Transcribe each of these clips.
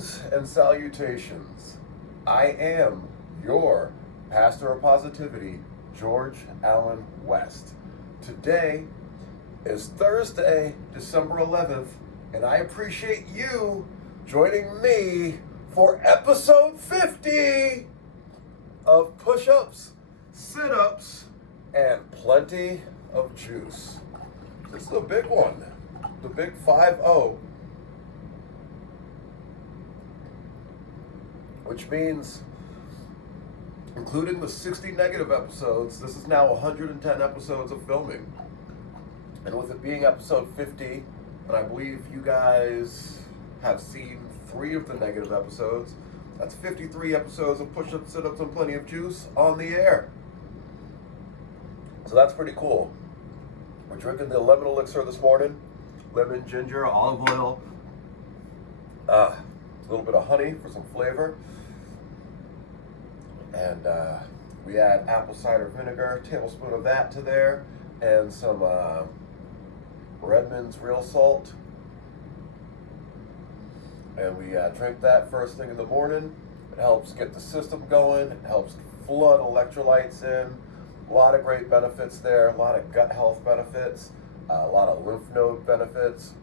Greetings and salutations. I am your pastor of positivity, George Allen West. Today is Thursday, December 11th, and I appreciate you joining me for episode 50 of Push-Ups, Sit-Ups, and plenty of juice. This is a big one, the big 5-0. Which means, including the 60 negative episodes, this is now 110 episodes of filming. And with it being episode 50, and I believe you guys have seen 3 of the negative episodes, that's 53 episodes of push-ups, sit-ups, and plenty of juice on the air. So that's pretty cool. We're drinking the lemon elixir this morning. Lemon, ginger, olive oil, a little bit of honey for some flavor. And we add apple cider vinegar, a tablespoon of that to there, and some Redmond's real salt. And we drink that first thing in the morning. It helps get the system going. It helps flood electrolytes in. A lot of great benefits there. A lot of gut health benefits. A lot of lymph node benefits.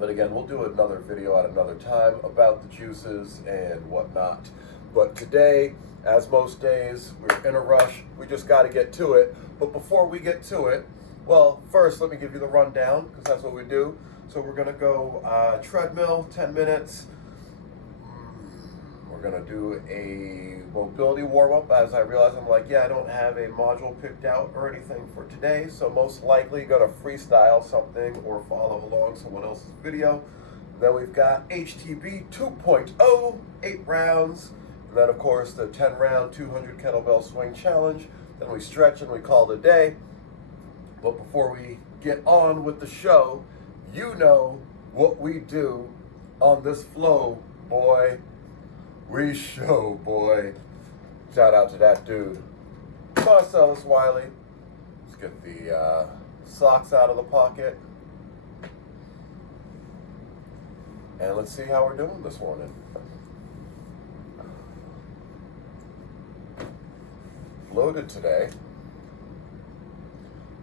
But again, we'll do another video at another time about the juices and whatnot. But today, as most days, we're in a rush. We just got to get to it. But before we get to it, well, first, let me give you the rundown, because that's what we do. So we're going to go treadmill, 10 minutes. We're going to do a mobility warm-up. As I realize, I'm like, I don't have a module picked out or anything for today. So most likely going to freestyle something or follow along someone else's video. Then we've got HTB 2.0, 8 rounds. And then, of course, the 10-round 200 kettlebell swing challenge. Then we stretch and we call it a day. But before we get on with the show, you know what we do on this flow, boy. We show, boy. Shout out to that dude, Marcellus Wiley. Let's get the socks out of the pocket. And let's see how we're doing this morning. Loaded today.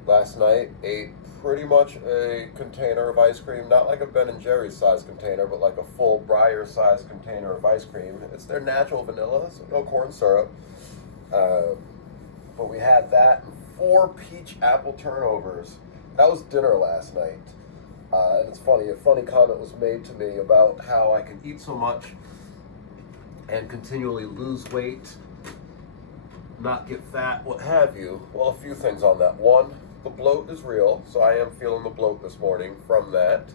Last night ate pretty much a container of ice cream, not like a Ben & Jerry's size container, but like a full Breyer size container of ice cream. It's their natural vanilla, so no corn syrup. But we had that and 4 peach apple turnovers. That was dinner last night. And it's funny, a funny comment was made to me about how I can eat so much and continually lose weight, not get fat, what have you. Well, a few things on that. One, the bloat is real, so I am feeling the bloat this morning from that.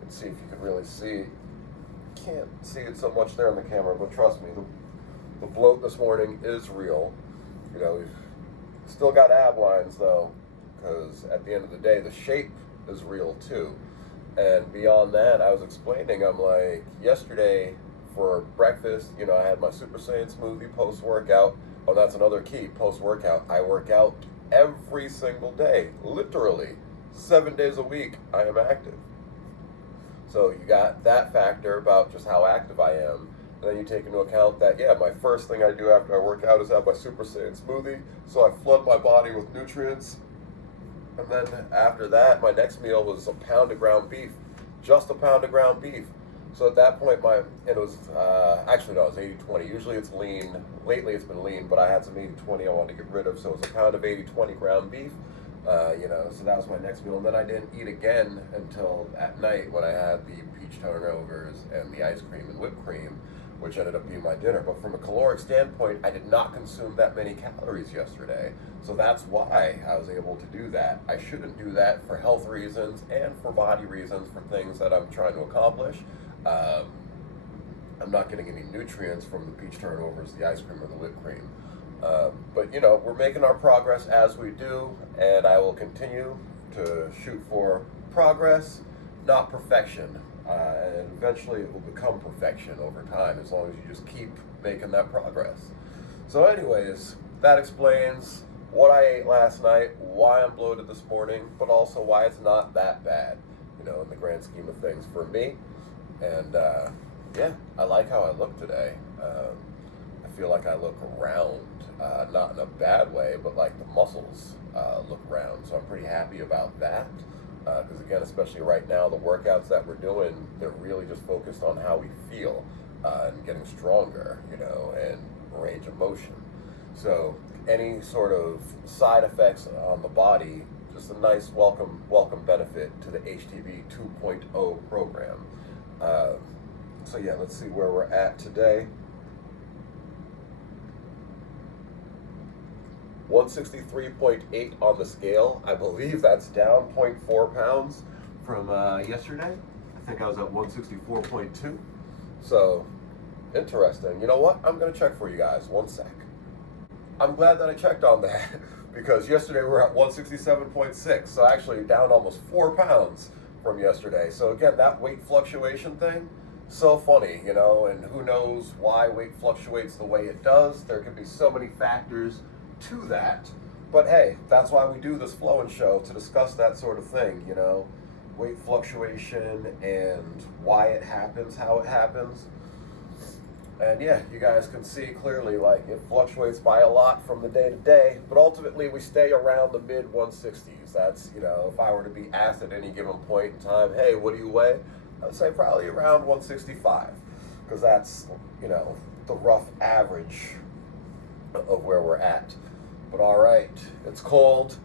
Let's see if you can really see. Can't see it so much there on the camera, but trust me, the bloat this morning is real. You know, we've still got ab lines though, because at the end of the day, the shape is real too. And beyond that, I was explaining, I'm like, yesterday for breakfast, you know, I had my Super Saiyan smoothie post-workout. Oh, that's another key, post-workout. I work out every single day, literally 7 days a week. I am active. So you got that factor about just how active I am. And then you take into account that, my first thing I do after I work out is have my Super Saiyan smoothie. So I flood my body with nutrients. And then after that, my next meal was a pound of ground beef. Just a pound of ground beef. So at that point, it was, actually no, it was 80-20. Usually it's lean. Lately it's been lean, but I had some 80-20 I wanted to get rid of. So it was a pound of 80-20 ground beef, so that was my next meal. And then I didn't eat again until at night when I had the peach turnovers and the ice cream and whipped cream, which ended up being my dinner. But from a caloric standpoint, I did not consume that many calories yesterday. So that's why I was able to do that. I shouldn't do that for health reasons and for body reasons, for things that I'm trying to accomplish. I'm not getting any nutrients from the peach turnovers, the ice cream, or the whipped cream. But, we're making our progress as we do, and I will continue to shoot for progress, not perfection. And eventually it will become perfection over time, as long as you just keep making that progress. So anyways, that explains what I ate last night, why I'm bloated this morning, but also why it's not that bad, in the grand scheme of things for me. And Yeah, I like how I look today. I feel like I look round, not in a bad way, but like the muscles look round. So I'm pretty happy about that. Because again, especially right now, the workouts that we're doing, they're really just focused on how we feel and getting stronger, and range of motion. So any sort of side effects on the body, just a nice welcome benefit to the HTB 2.0 program. So yeah, let's see where we're at today. 163.8 on the scale. I believe that's down 0.4 pounds from yesterday. I think I was at 164.2. So interesting. You know what? I'm gonna check for you guys. One sec. I'm glad that I checked on that because yesterday we were at 167.6. So actually down almost 4 pounds from yesterday. So again, that weight fluctuation thing, so funny, and who knows why weight fluctuates the way it does. There can be so many factors to that. But hey, that's why we do this Flowing Show, to discuss that sort of thing, weight fluctuation and why it happens, how it happens. And yeah, you guys can see clearly, like, it fluctuates by a lot from the day to day, but ultimately we stay around the mid 160s. That's, if I were to be asked at any given point in time, hey, what do you weigh? I would say probably around 165, because that's, the rough average of where we're at. But all right, it's cold.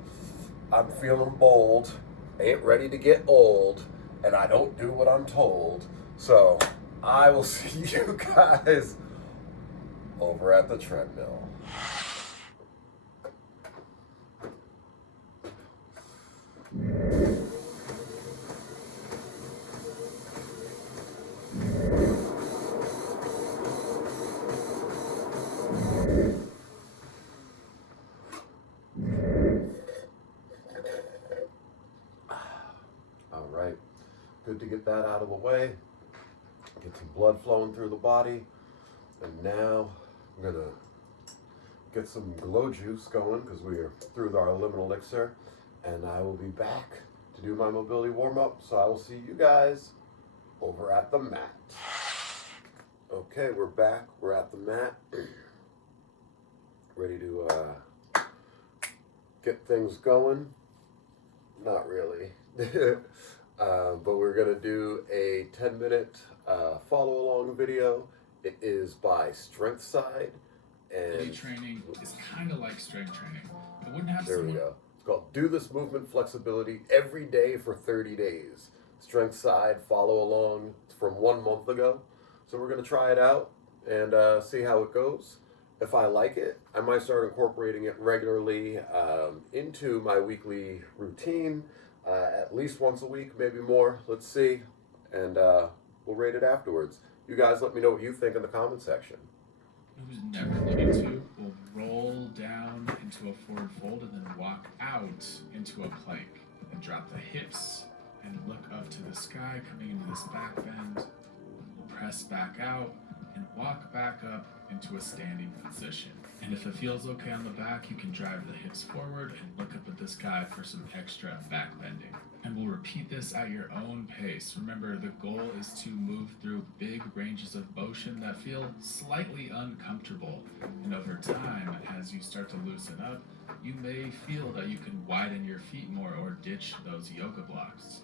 I'm feeling bold. Ain't ready to get old, and I don't do what I'm told. So I will see you guys over at the treadmill. All right, good to get that out of the way. Get some blood flowing through the body. And now I'm gonna get some glow juice going because we are through our lemon elixir, and I will be back to do my mobility warm up. So I will see you guys over at the mat. Okay, we're back. We're at the mat, ready to get things going. Not really. But we're gonna do a 10-minute follow along video. It is by Strength Side, and Mobility training is kind of like strength training. It wouldn't have there we go. It's called Do This Movement Flexibility Every Day for 30 Days. Strength Side follow along from 1 month ago. So we're gonna try it out and see how it goes. If I like it, I might start incorporating it regularly into my weekly routine, at least once a week, maybe more. Let's see, and we'll rate it afterwards. You guys let me know what you think in the comment section. Who's never looking to will roll down into a forward fold and then walk out into a plank and drop the hips and look up to the sky, coming into this back bend. Press back out and walk back up into a standing position. And if it feels okay on the back, you can drive the hips forward and look up at the sky for some extra back bending. And we'll repeat this at your own pace. Remember, the goal is to move through big ranges of motion that feel slightly uncomfortable. And over time, as you start to loosen up, you may feel that you can widen your feet more or ditch those yoga blocks.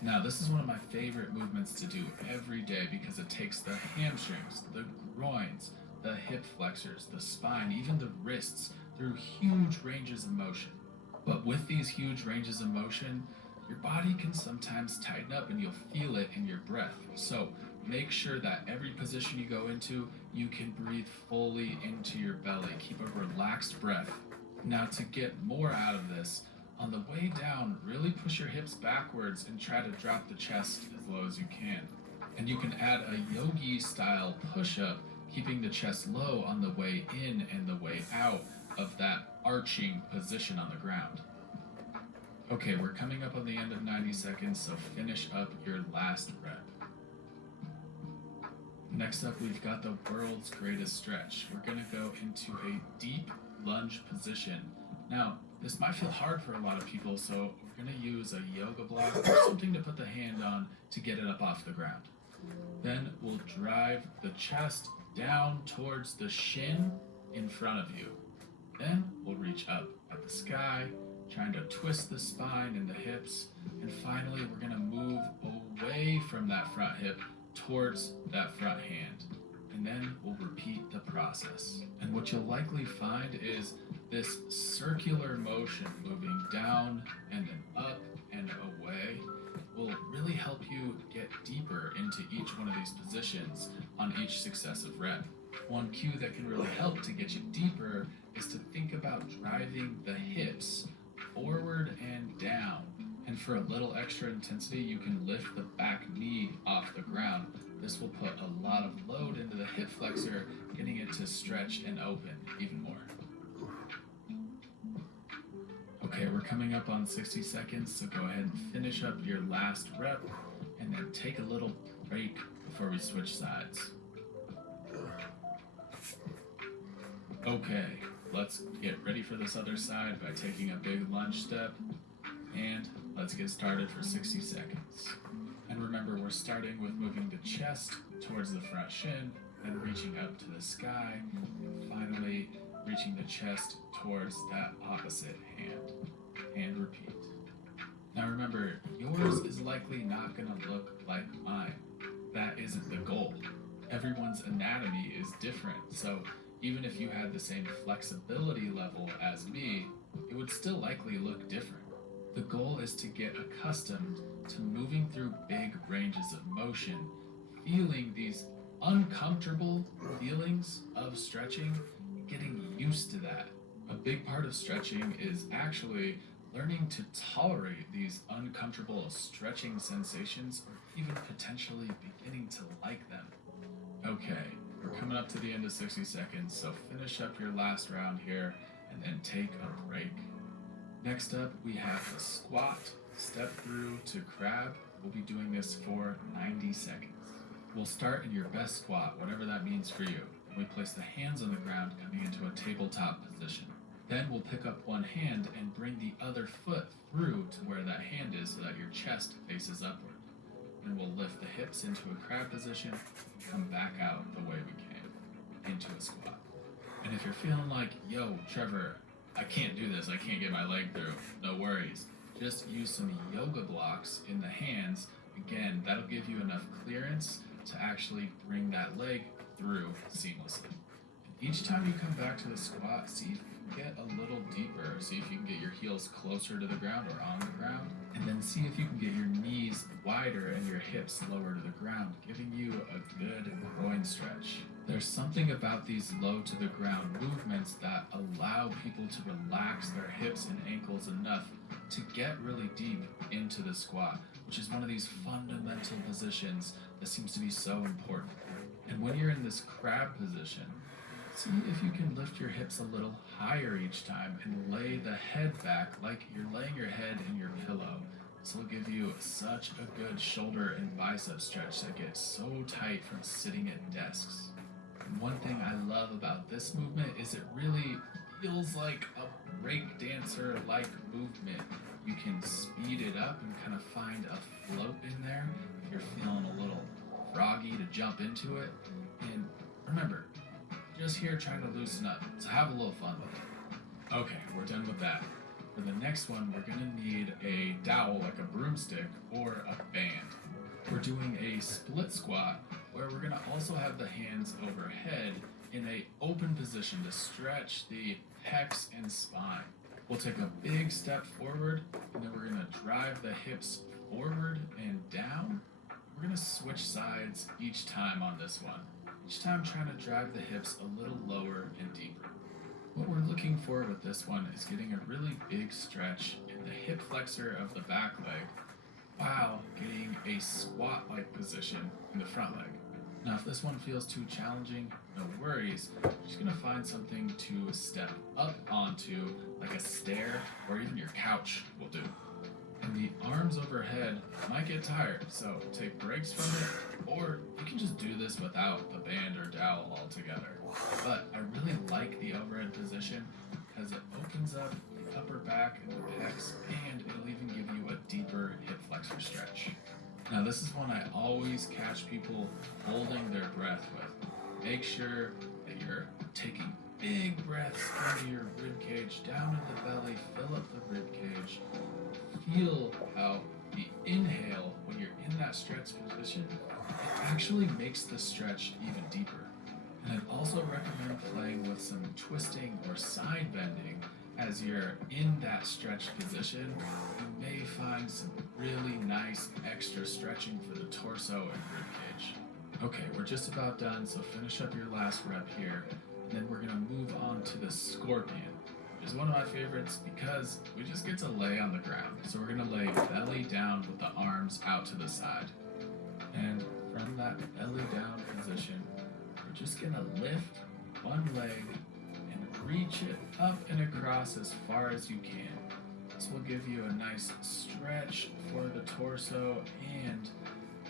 Now, this is one of my favorite movements to do every day because it takes the hamstrings, the groins, the hip flexors, the spine, even the wrists through huge ranges of motion. But with these huge ranges of motion, your body can sometimes tighten up and you'll feel it in your breath. So make sure that every position you go into, you can breathe fully into your belly. Keep a relaxed breath. Now, to get more out of this, on the way down, really push your hips backwards and try to drop the chest as low as you can. And you can add a yogi style push-up, keeping the chest low on the way in and the way out of that arching position on the ground. Okay, we're coming up on the end of 90 seconds, so finish up your last rep. Next up, we've got the world's greatest stretch. We're gonna go into a deep lunge position. Now, this might feel hard for a lot of people, so we're gonna use a yoga block or something to put the hand on to get it up off the ground. Then we'll drive the chest down towards the shin in front of you. Then we'll reach up at the sky, trying to twist the spine and the hips. And finally, we're going to move away from that front hip towards that front hand. And then we'll repeat the process. And what you'll likely find is this circular motion moving down and then up and away will really help you get deeper into each one of these positions on each successive rep. One cue that can really help to get you deeper is to think about driving the hips forward and down. And for a little extra intensity, you can lift the back knee off the ground. This will put a lot of load into the hip flexor, getting it to stretch and open even more. Okay, we're coming up on 60 seconds, so go ahead and finish up your last rep and then take a little break before we switch sides. Okay, let's get ready for this other side by taking a big lunge step, and let's get started for 60 seconds. And remember, we're starting with moving the chest towards the front shin, then reaching up to the sky, and finally reaching the chest towards that opposite hand. And repeat. Now remember, yours is likely not going to look like mine. That isn't the goal. Everyone's anatomy is different, so even if you had the same flexibility level as me, it would still likely look different. The goal is to get accustomed to moving through big ranges of motion, feeling these uncomfortable feelings of stretching, getting used to that. A big part of stretching is actually learning to tolerate these uncomfortable stretching sensations, or even potentially beginning to like them. Okay, we're coming up to the end of 60 seconds, so finish up your last round here and then take a break. Next up, we have the squat, step through to crab. We'll be doing this for 90 seconds. We'll start in your best squat, whatever that means for you. We place the hands on the ground, coming into a tabletop position. Then we'll pick up one hand and bring the other foot through to where that hand is so that your chest faces upward. And we'll lift the hips into a crab position and come back out the way we came, into a squat. And if you're feeling like, yo, Trevor, I can't do this, I can't get my leg through, no worries. Just use some yoga blocks in the hands. Again, that'll give you enough clearance to actually bring that leg through seamlessly. And each time you come back to the squat, see if you can get a little deeper. See if you can get your heels closer to the ground or on the ground. And then see if you can get your knees wider and your hips lower to the ground, giving you a good groin stretch. There's something about these low to the ground movements that allow people to relax their hips and ankles enough to get really deep into the squat, which is one of these fundamental positions that seems to be so important. And when you're in this crab position, see if you can lift your hips a little higher each time and lay the head back like you're laying your head in your pillow. This will give you such a good shoulder and bicep stretch that gets so tight from sitting at desks. And one thing I love about this movement is it really feels like a break dancer like movement. You can speed it up and kind of find a float in there if you're feeling a little froggy to jump into it. And remember, just here trying to loosen up, so have a little fun with it. Okay, we're done with that. For the next one, we're gonna need a dowel, like a broomstick, or a band. We're doing a split squat, where we're gonna also have the hands overhead in a open position to stretch the pecs and spine. We'll take a big step forward, and then we're gonna drive the hips forward and down. We're gonna switch sides each time on this one. Each time trying to drive the hips a little lower and deeper. What we're looking for with this one is getting a really big stretch in the hip flexor of the back leg while getting a squat-like position in the front leg. Now, if this one feels too challenging, no worries. You're just gonna find something to step up onto, like a stair or even your couch will do. And the arms overhead might get tired, so take breaks from it, or you can just do this without the band or dowel altogether. But I really like the overhead position because it opens up the upper back and the pecs, and it'll even give you a deeper hip flexor stretch. Now, this is one I always catch people holding their breath with. Make sure that you're taking big breaths into your rib cage, down in the belly, fill up the rib cage. Feel how the inhale, when you're in that stretch position, it actually makes the stretch even deeper. And I'd also recommend playing with some twisting or side bending as you're in that stretch position. You may find some really nice extra stretching for the torso and ribcage. Okay, we're just about done, so finish up your last rep here, and then we're gonna move on to the scorpion, which is one of my favorites because we just get to lay on the ground. So we're gonna lay belly down with the arms out to the side. And from that belly down position, we're just gonna lift one leg and reach it up and across as far as you can. This will give you a nice stretch for the torso, and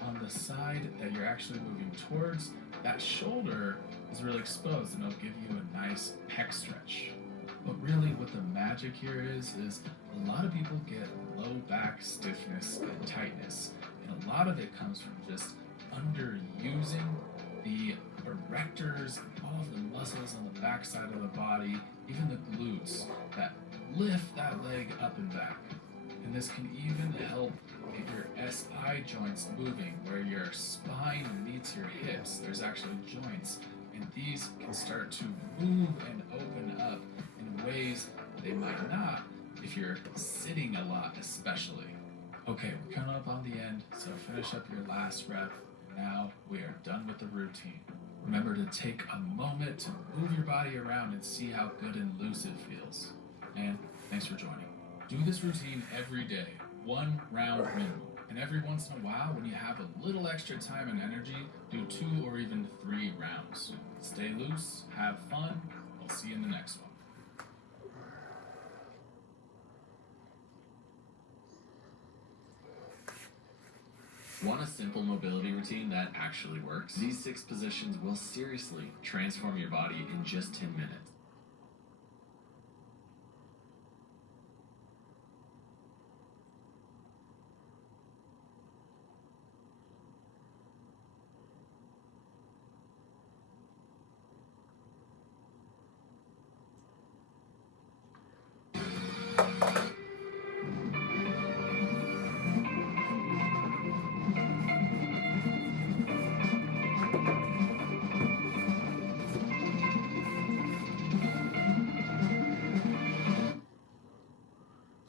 on the side that you're actually moving towards, that shoulder is really exposed and it'll give you a nice pec stretch. But really what the magic here is a lot of people get low back stiffness and tightness, and a lot of it comes from just underusing the erectors, all of the muscles on the back side of the body, even the glutes that lift that leg up and back. And this can even help get your SI joints moving, where your spine meets your hips. There's actually joints, and these can start to move and open up in ways they might not if you're sitting a lot, especially. Okay, we're coming up on the end, so finish up your last rep. Now we are done with the routine. Remember to take a moment to move your body around and see how good and loose it feels. And thanks for joining. Do this routine every day, 1 round minimum. And every once in a while, when you have a little extra time and energy, do 2 or even 3 rounds. Stay loose, have fun. I'll see you in the next one. Want a simple mobility routine that actually works? These 6 positions will seriously transform your body in just 10 minutes.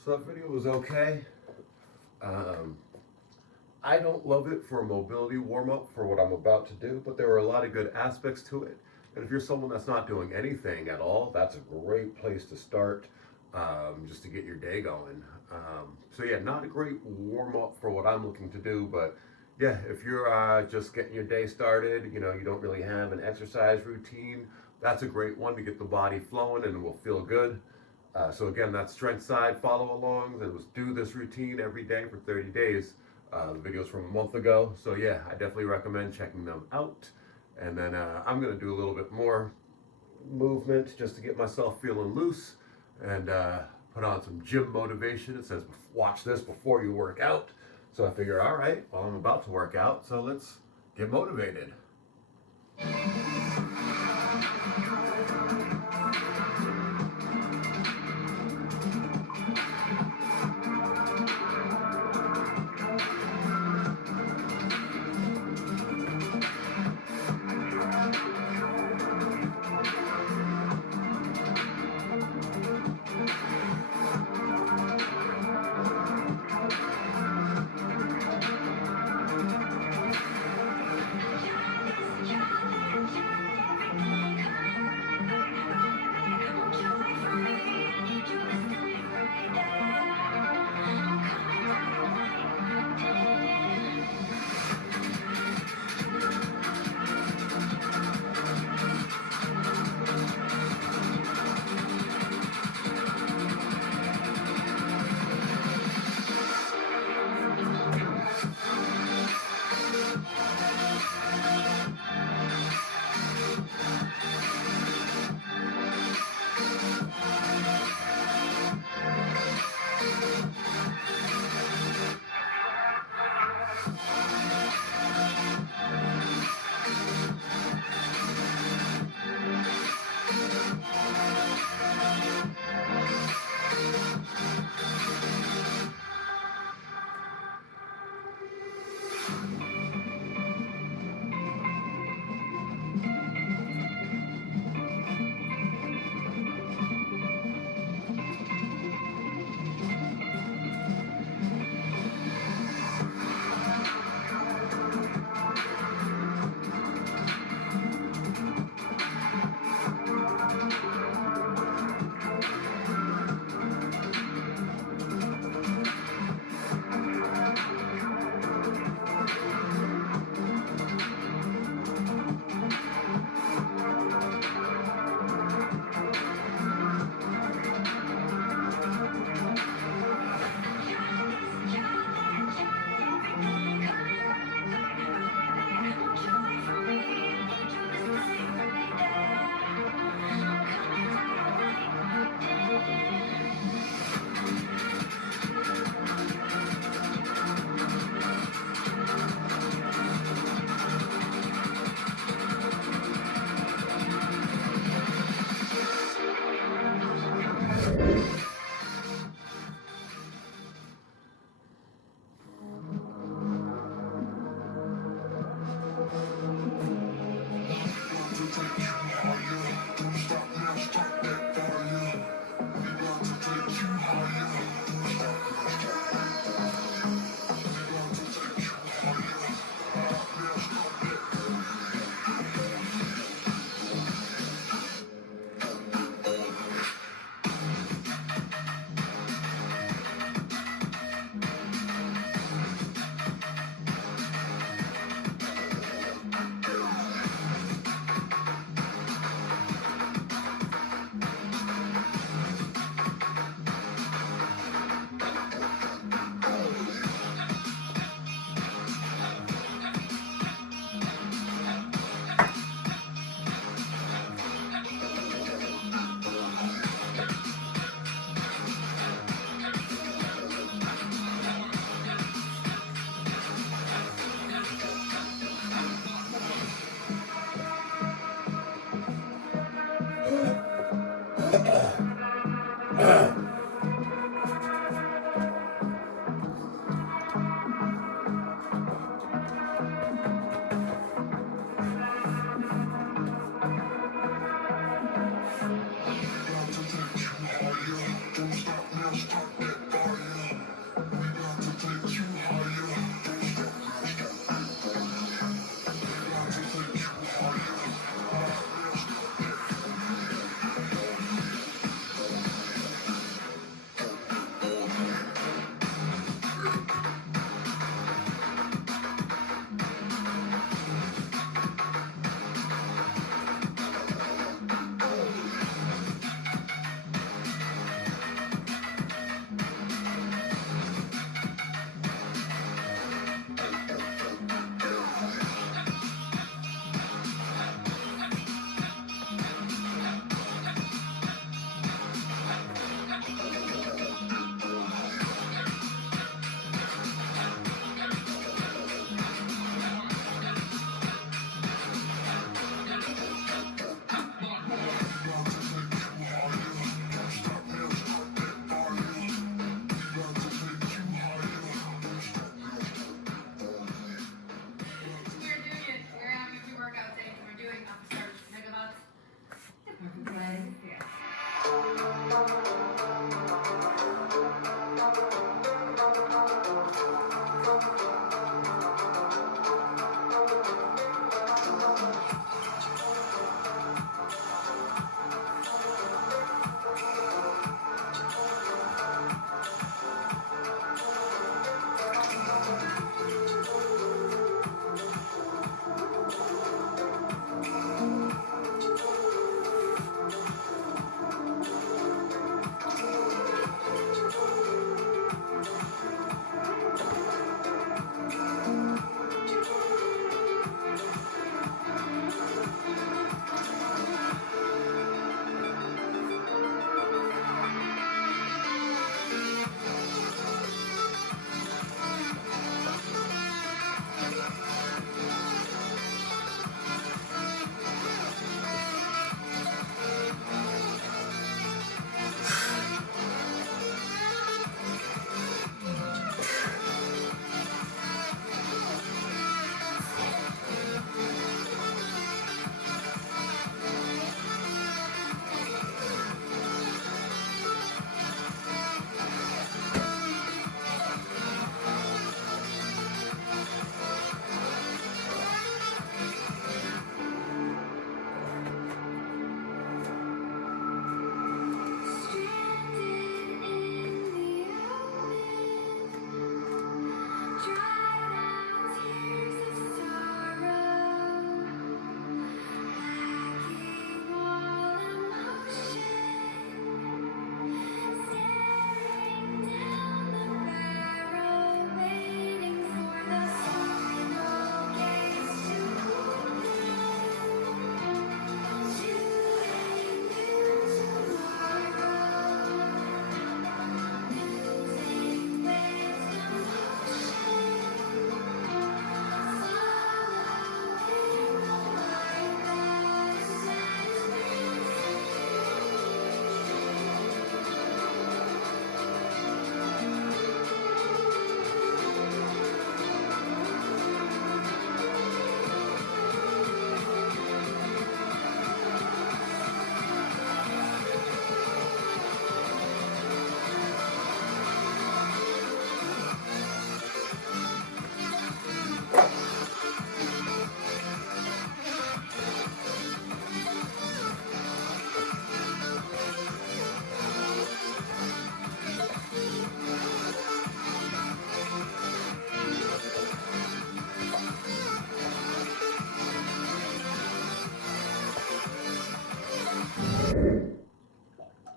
So that video was okay. I don't love it for a mobility warm-up for what I'm about to do, but there are a lot of good aspects to it. And if you're someone that's not doing anything at all, that's a great place to start, just to get your day going. So yeah, not a great warm-up for what I'm looking to do, but yeah, if you're just getting your day started, you don't really have an exercise routine, that's a great one to get the body flowing and it will feel good. So again, that strength side follow alongs, and was do this routine every day for 30 days. The videos from a month ago. So yeah, I definitely recommend checking them out. And then I'm gonna do a little bit more movement just to get myself feeling loose, and put on some gym motivation. It says watch this before you work out. So I figure, all right, well, I'm about to work out, so let's get motivated.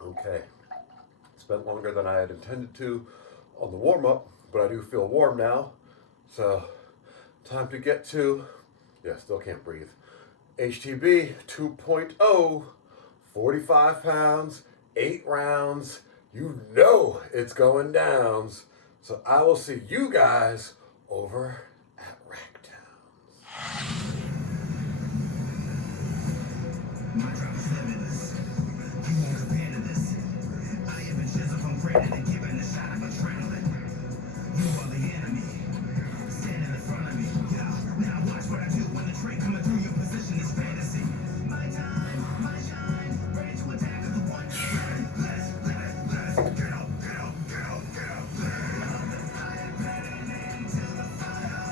Okay. Spent longer than I had intended to on the warm-up, but I do feel warm now. So, time to get to, yeah, still can't breathe. HTB 2.0, 45 pounds, 8 rounds. You know it's going downs. So I will see you guys over at Racktowns. My drop is limitless. You won't compare to this. I have been chiseled from granite and given a shot of adrenaline. You are the enemy. Standing in front of me. Yeah. Now watch what I do when the train coming through your position is fantasy. My time, my shine. Ready to attack with the one. Let's get up, get up, get up, get up. I am heading into the fire.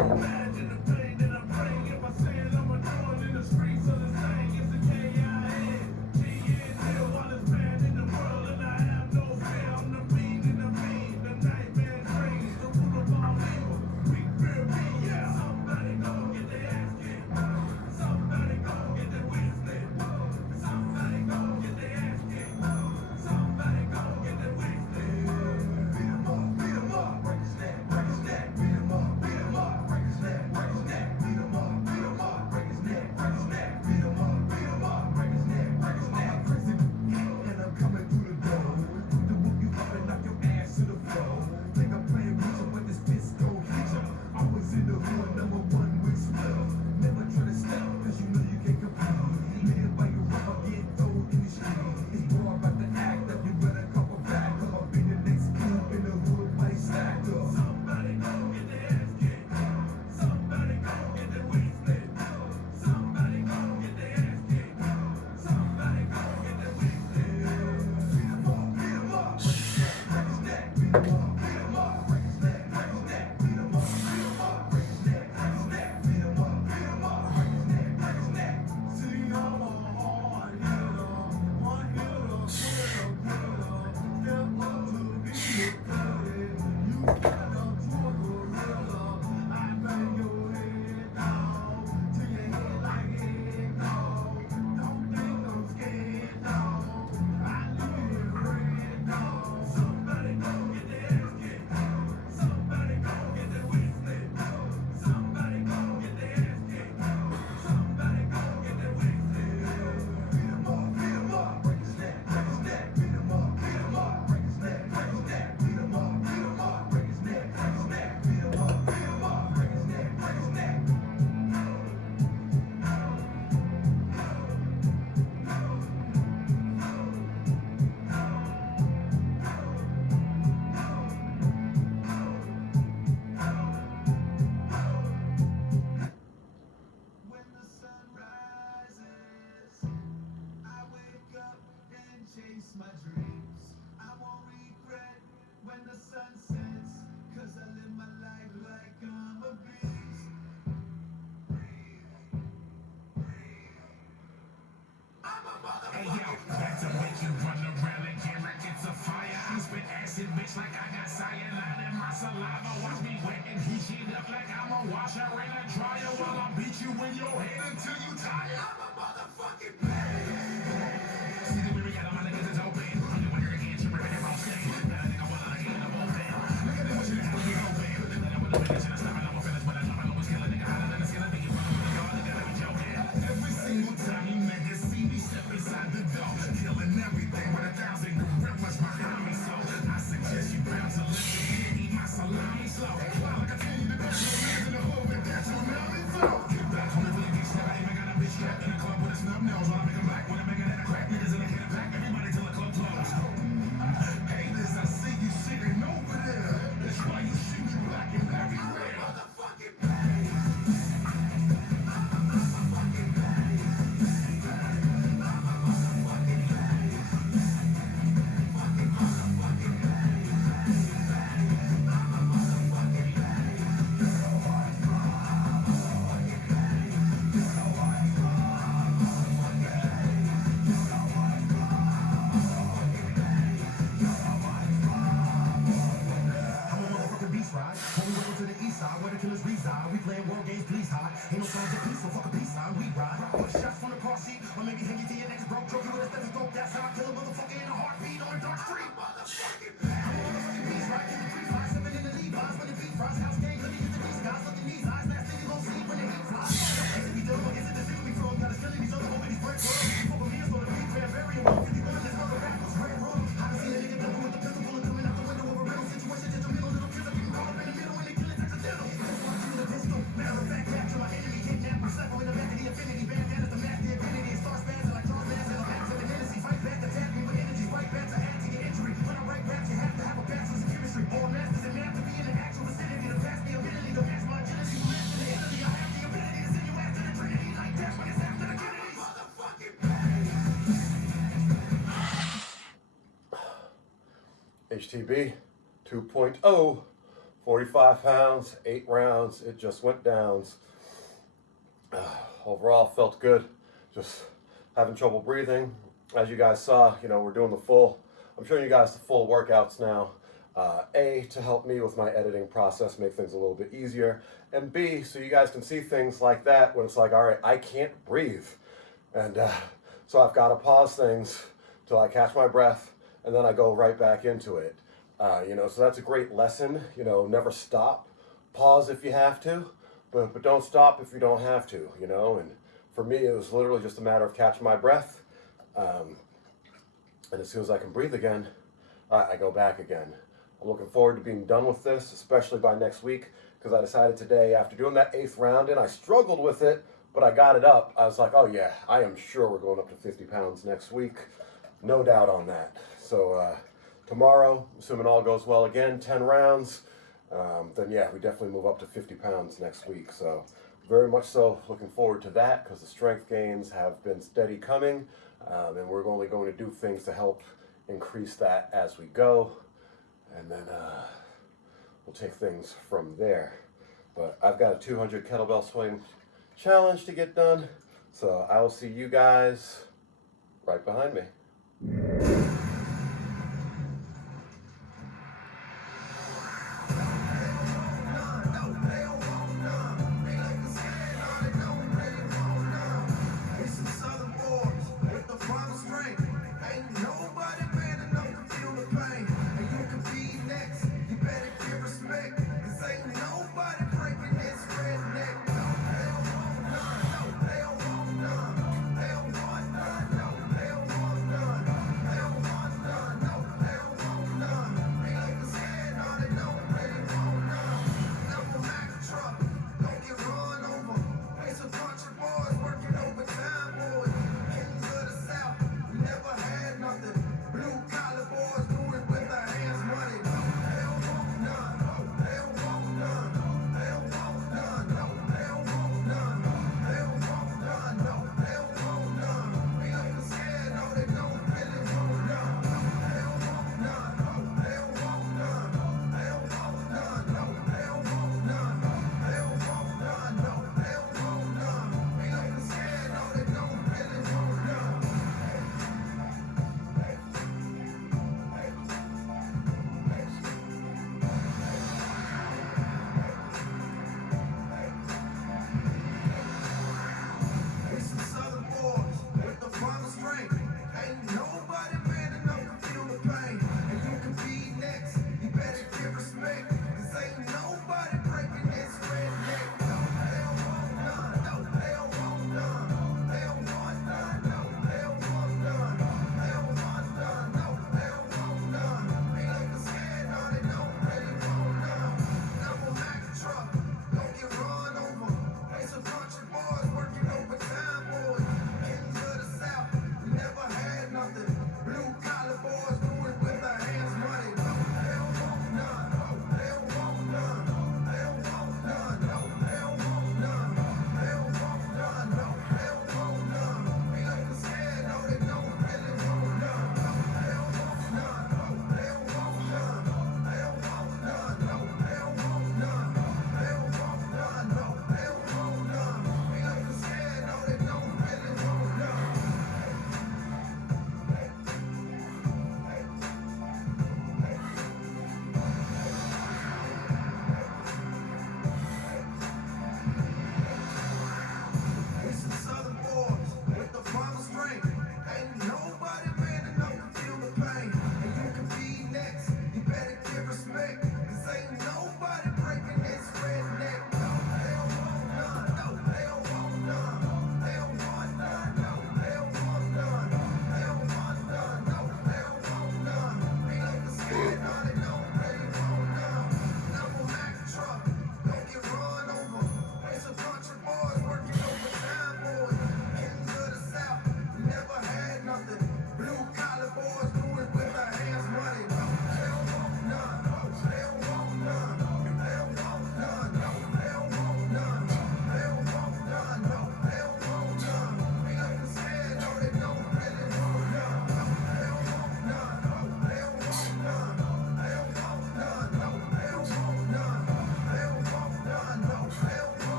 Imagine the pain that I'm praying if I say it, I'ma do it in the streets of the thing. It's a K-I-N-G-N-L while it's bad in the world and I have no fear. I'm the fiend and the fiend, the nightmare dreams, the root of all evil. Big fear me, yeah. Somebody go get their ass kicked. Somebody go get their wig split. Somebody go get their ass kicked. Somebody go get their wig split. Beat 'em up, break his neck, break his neck. Beat 'em up, break his neck, break his neck. Beat 'em up, break his neck, break his neck. Beat 'em up, break his neck, break his neck. I'm crazy, and I'm coming through the door. To whoop you up and knock your ass to the floor. Think I'm playing with you, but this bitch gon' hit ya. Always in the hood, number one with split. Never try to step, cause you know you can't compete. Live by your rubber, get thrown in the street. It's more about the act up, you better couple back up. I'll be the next cube in the hood, might stack up. Somebody go get their ass kicked. Somebody go get their wig split. Somebody go get their ass kicked. Somebody go get their wig split. Beat 'em up, break his neck, beat 'em up, break his neck, break his neck. Beat 'em up, break his neck, break his neck. Beat 'em up, break his neck, break his neck. See, I'm a hard hitter, one hitter, quitter. Step up to the beat, cut it. You stand up to a gorilla. I bang your head down to your head like head dog. Don't think I'm scared, dog. I live in red, dog. Somebody go get their ass kicked. Somebody go get their wig split. Somebody go get their ass kicked. Somebody go get their wig split. Beat 'em up, break his neck, break his neck. Beat 'em up, break his neck, break his neck. Beat 'em up, break his neck, break his neck. Beat 'em up, break his neck, break his neck. When the sun rises, I wake up and chase my dreams. I won't regret when the sun sets, 'cause I live my life like I'm a beast. Hey yo, back to make you run around and get like it's a fire. I spit acid, bitch, like I got cyanide in my saliva. Watch me wet and heat shit up like I'm a washer in a dryer while I beat you in your head until you tired. I'm a motherfucking bad. See the way we got all my niggas is open. I'm the one here again, you're ripping it wrong shit. Now I think I wanna get in the bullpen. Look at me, what you have to be open. Then I would have been and I stop and I'm a finish, but I drop and almost kill a nigga hotter than a skeleton. Think you running with a guard, nigga, I be joking. Every single time you niggas see me step inside the door, killing everything with 1,000 gorillas behind me. So I suggest you bounce a little bit, eat my salami slow. Fly like I told you to do, live in the hood with that to melody flow. Get back on the really big step, I even got a bitch strapped in a club with a snub nose. While I make 'em black when I make it at a crack, niggas in a hit back, everybody till the club close. Haters, I see you sitting over there. That's why you see me black and everywhere. Motherfucking bang. I'm a motherfucking beast ride. When we roll to the east side, where the killers reside. We playing war games, please hide. Ain't no signs of peace, so fuck a peace sign. We ride. Put shots from the car seat, or maybe hang you to your next broke. Choke you with a stethoscope. That's how I kill a motherfucker in a heartbeat on a dark street. Motherfucking bang. I'm a motherfucking beast ride. Keep the creep fly, 7 in the Levi's. When the beat fries, house gang. Let me get the beast guys. Look in these eyes. Last thing you gon' see when the heat flies. Is it be dumb or is it the city we from? Got us killing these other over these brick world. Fuck with me, it's gonna be fair, very well. 51, let's mother backwards, red room. I done seen a nigga double with the pistol bullet coming out the window of a rental situation. Just a middle little kids up, you can call up in the middle and they kill it accidental. Watching the pistol, matter of fact, capture my enemy, kidnap my cycle in the back of the infinity. Bandanas to match the infinity. It starts fast like Charles Manson. I'm acting in Hennessy. Fight back, attack me with energy. Right back to add to your injury. When I write raps, you have to have a bachelor's in chemistry. Or a master's in math to be in the actual vicinity. To pass the ability to match my agility. You match the enemy. I have the ability to send you after the Trinity. Like that, but it's after the Kennedys. Motherfucking bang. HTB 2.0 45 pounds, 8 rounds. It just went down. Overall, felt good. Just having trouble breathing. As you guys saw, we're doing the full. I'm showing you guys the full workouts now. A, to help me with my editing process, make things a little bit easier. And B, so you guys can see things like that when it's like, all right, I can't breathe. And so I've got to pause things till I catch my breath, and then I go right back into it. So that's a great lesson. Never stop. Pause if you have to, but don't stop if you don't have to. And for me, it was literally just a matter of catching my breath, and as soon as I can breathe again, I go back again. I'm looking forward to being done with this, especially by next week, because I decided today, after doing that 8th round, and I struggled with it, but I got it up. I was like, oh yeah, I am sure we're going up to 50 pounds next week. No doubt on that. So tomorrow, assuming all goes well again, 10 rounds, then yeah, we definitely move up to 50 pounds next week. So very much so looking forward to that, because the strength gains have been steady coming, and we're only going to do things to help increase that as we go. And then we'll take things from there. But I've got a 200 kettlebell swing challenge to get done. So I will see you guys right behind me.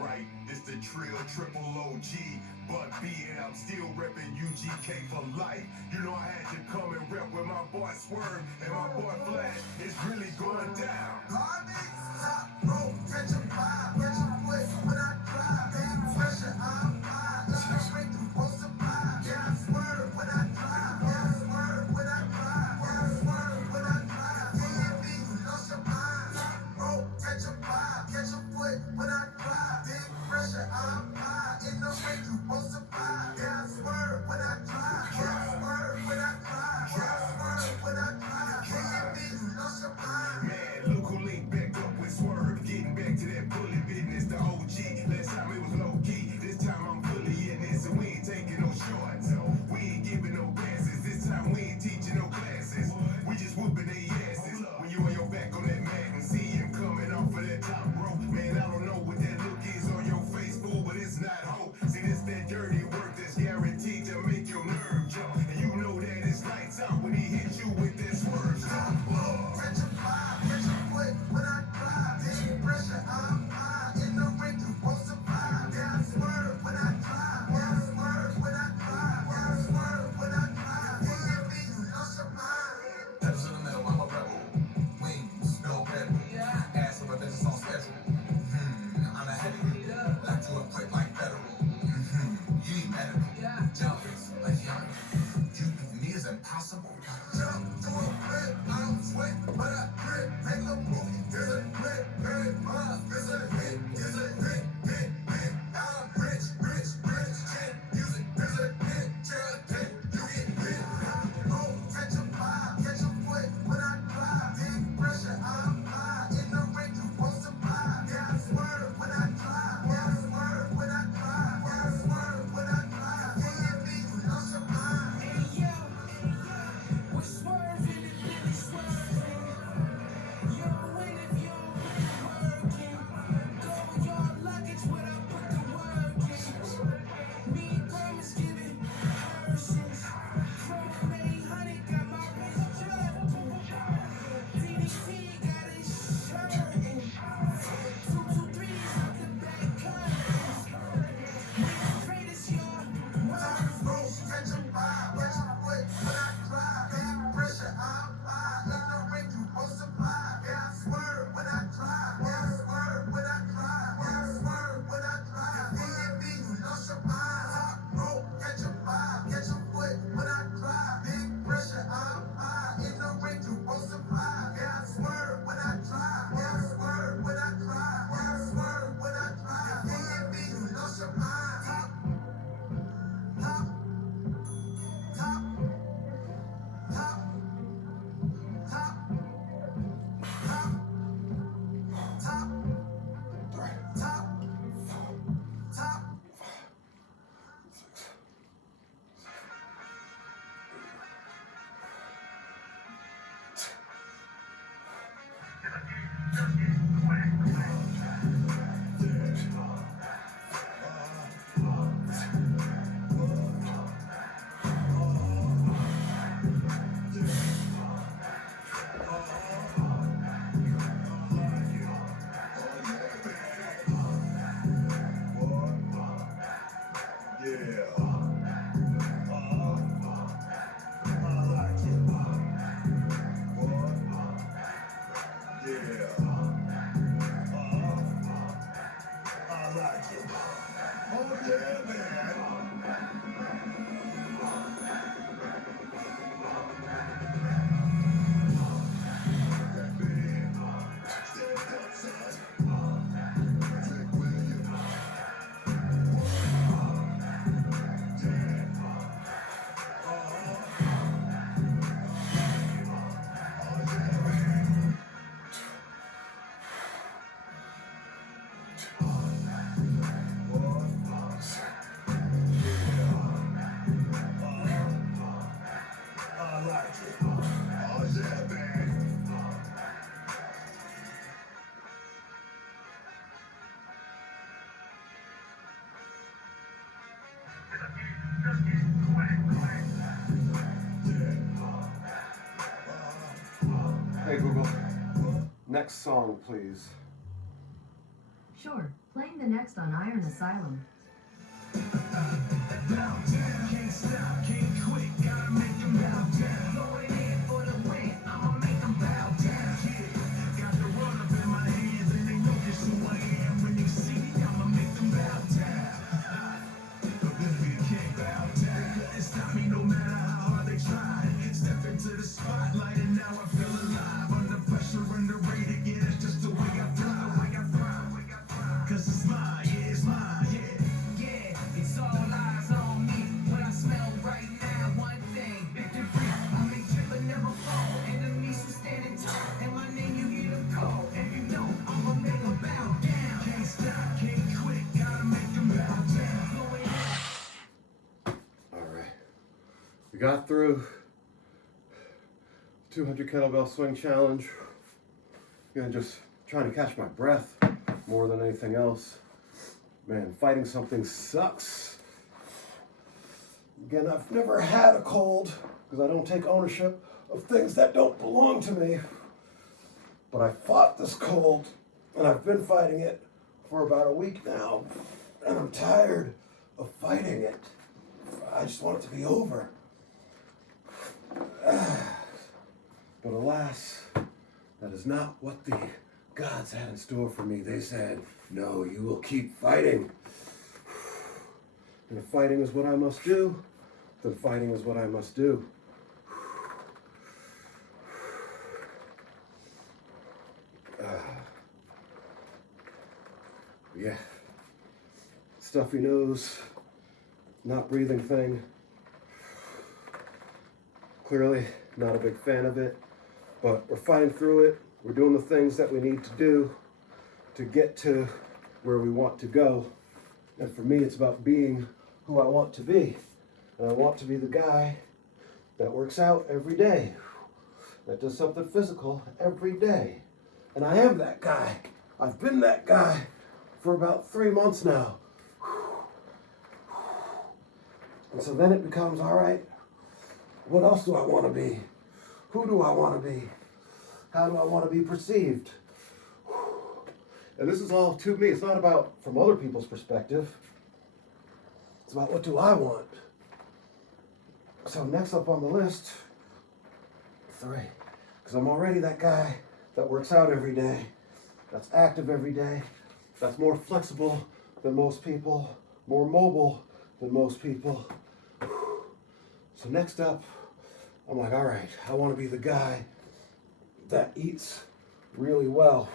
right. It's the trill, triple OG. But being I'm still reppin' UGK for life. You know I had to come and rep with my boy Swerve and my boy Flash. It's really going down. Top rope, catch a vibe, catch a foot when I drive. Big pressure, I'm high. It's the ring through both supplies. Yeah, I swerve when I drive. Yeah, I swerve when I drive. Yeah, I swerve when I drive. DMV, you lost your mind. Top rope, catch a vibe, catch a foot when I drive. Big pressure, I'm high. In the ring through both supplies. Yeah, I swerve when I drive. Yeah, I swerve when I drive. Yeah, I swerve when I drive. DMV, you lost your mind. Man, look who linked back up with Swerve. Getting back to that bully business, the OG. Last time it was low key. This time I'm fully in this, and we ain't taking no shorts. We ain't giving no passes. This time we ain't teaching no classes. We just whooping their asses. When you on your back on that mat and see him coming off of that top rope, man, I don't know what that look is on your face, fool, but it's not hope. See, this that dirty work that's guaranteed to make your nerve jump, and you know that it's lights out when he hits you with that swerve. Stop, catch a vibe, catch a foot when I drive. Big pressure, I'm high. In the ring, you won't survive. Yeah, I swerve when I drive. Yeah, I swerve when I drive. Yeah, I swerve when I drive. DMV, you lost your mind. Pedal to the metal, I'm a rebel. Wings, no pedal. Ass of a business on schedule. I'm a heavy. Left you a quick like federal. You need medical. Jealous, like young. You with me is impossible. Jump to a flip, I don't sweat, but I grip. Make a move, there's a grip, very fast. There's a hit, hit. I'm rich, shit, music, there's a hit, hit, you get hit. Oh, catch a vibe, catch a foot when I drive. Big pressure, I'm high. In the ring, you won't survive. Yeah, I swerve when I drive. Yeah, I swerve when I drive. Yeah, I swerve when I drive. DMV, you lost your mind. Hey yo, we're swerving and really swerving. You don't win if you don't put the work in. Go with your luggage when I put the work in. Me and Grandma's giving Hershey's. From 800 got my wrist jerking. DDT got his shirt in. 223's out the back curtains. Niggas greatest, y'all. Top rope, catch a vibe, catch a foot when I drive. Big pressure, I'm high. In the ring, you won't survive. Yeah, I swerve when I drive. Yeah, I swerve when I drive. Yeah, I swerve when I drive. DMV, you lost your mind. Top rope, catch a vibe, catch a foot when I drive. Big pressure, I'm high. In the ring, you won't survive. Yeah, I swerve when I drive. Yeah, I swerve when I drive. Yeah, I swerve when I drive. DMV, you lost your mind. Top, top, top, top, top, top, top, top, top. Hey Google, next song please. Sure, playing the next on Iron Asylum. Bow down, can't stop, can't quit, gotta make them bow down. Going in for the win, I'ma make them bow down. Yeah, got the world up in my hands and they know just who I am. When they see me, I'ma make them bow down. But baby, can't bow down. They couldn't stop me no matter how hard they tried. Step into the spotlight and now I feel alive. Under pressure, underrated, yeah, that's just the way I thrive. Cause it's mine, yeah, it's mine, yeah. Yeah, it's all eyes on me. What I smell right now, one thing, victory. I make trip but never fall. Enemies who standing tall, and my name you hear them call. And you know I'ma make them bow down. Can't stop, can't quit, gotta make them bow down. Going in. Alright. We got through 200 kettlebell swing challenge. Just trying to catch my breath more than anything else. Man, fighting something sucks. Again, I've never had a cold because I don't take ownership of things that don't belong to me. But I fought this cold and I've been fighting it for about a week now. And I'm tired of fighting it. I just want it to be over. But alas, that is not what the gods had in store for me. They said, no, you will keep fighting. And if fighting is what I must do, then fighting is what I must do. Yeah. Stuffy nose, not breathing thing. Clearly not a big fan of it, but we're fighting through it. We're doing the things that we need to do to get to where we want to go. And for me, it's about being who I want to be. And I want to be the guy that works out every day, that does something physical every day. And I am that guy. I've been that guy for about 3 months now. And so then it becomes, all right, what else do I want to be? Who do I want to be? How do I want to be perceived? And this is all to me. It's not about from other people's perspective. It's about what do I want? So next up on the list, 3. Because I'm already that guy that works out every day, that's active every day, that's more flexible than most people, more mobile than most people. So next up, I'm like, all right, I want to be the guy that eats really well.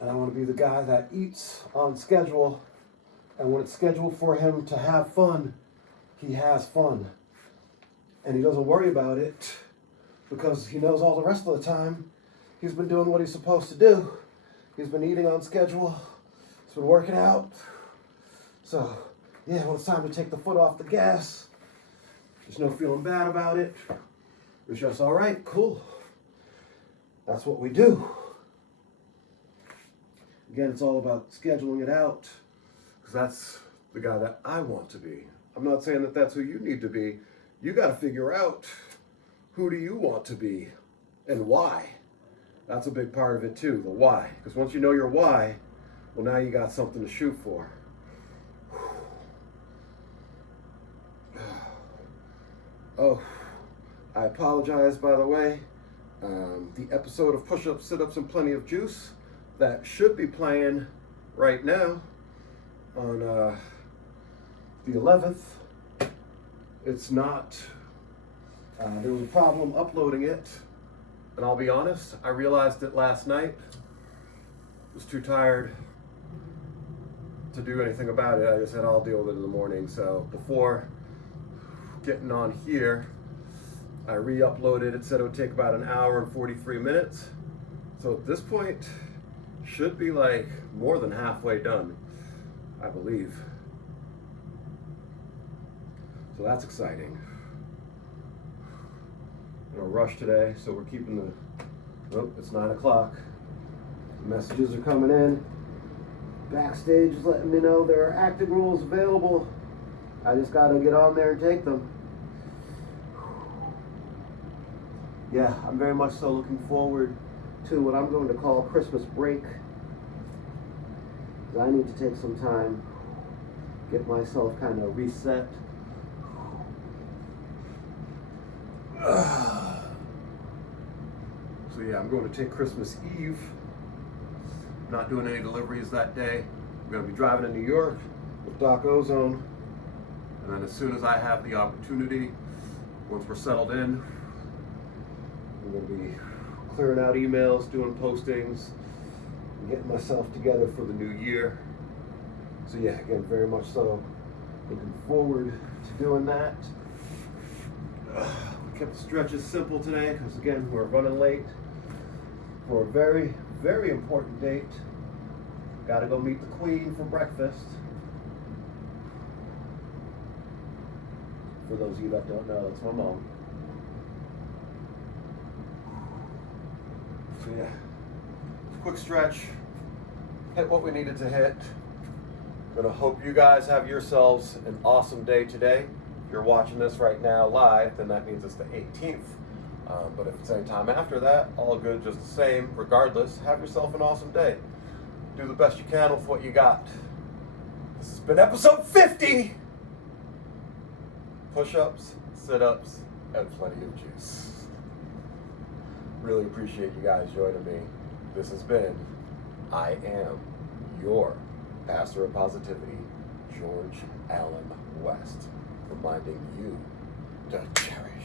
And I want to be the guy that eats on schedule. And when it's scheduled for him to have fun, he has fun. And he doesn't worry about it because he knows all the rest of the time he's been doing what he's supposed to do. He's been eating on schedule. He's been working out. So, yeah, when it's time to take the foot off the gas, there's no feeling bad about it. It's just, all right, cool. That's what we do. Again, it's all about scheduling it out because that's the guy that I want to be. I'm not saying that that's who you need to be. You got to figure out who do you want to be and why. That's a big part of it too, the why. Because once you know your why, well, now you got something to shoot for. Oh, I apologize, by the way. The episode of Pushups, Situps, and Plenty of Juice that should be playing right now on the 11th. It's not. There was a problem uploading it, and I'll be honest, I realized it last night. Was too tired to do anything about it. I just said I'll deal with it in the morning. So before getting on here, I re-uploaded. It said it would take about an hour and 43 minutes. So at this point, should be like more than halfway done, I believe. So that's exciting. In a rush today, so we're keeping the, oh, it's 9 o'clock. The messages are coming in. Backstage is letting me know there are acting roles available. I just gotta get on there and take them. Yeah, I'm very much so looking forward to what I'm going to call Christmas break. because I need to take some time, get myself kind of reset. So yeah, I'm going to take Christmas Eve. Not doing any deliveries that day. I'm going to be driving to New York with Doc Ozone. And then as soon as I have the opportunity, once we're settled in, I'm going to be clearing out emails, doing postings, and getting myself together for the new year. So yeah, again, very much so looking forward to doing that. We kept the stretches simple today because again, we're running late for a very, very important date. Gotta go meet the Queen for breakfast. For those of you that don't know, it's my mom. So yeah, quick stretch, hit what we needed to hit. Gonna hope you guys have yourselves an awesome day today. If you're watching this right now live, then that means it's the 18th. But if it's any time after that, all good, just the same. Regardless, have yourself an awesome day. Do the best you can with what you got. This has been episode 50. Push-ups, sit-ups, and plenty of juice. Really appreciate you guys joining me. This has been I Am Your Pastor of Positivity, George Allen West, reminding you to cherish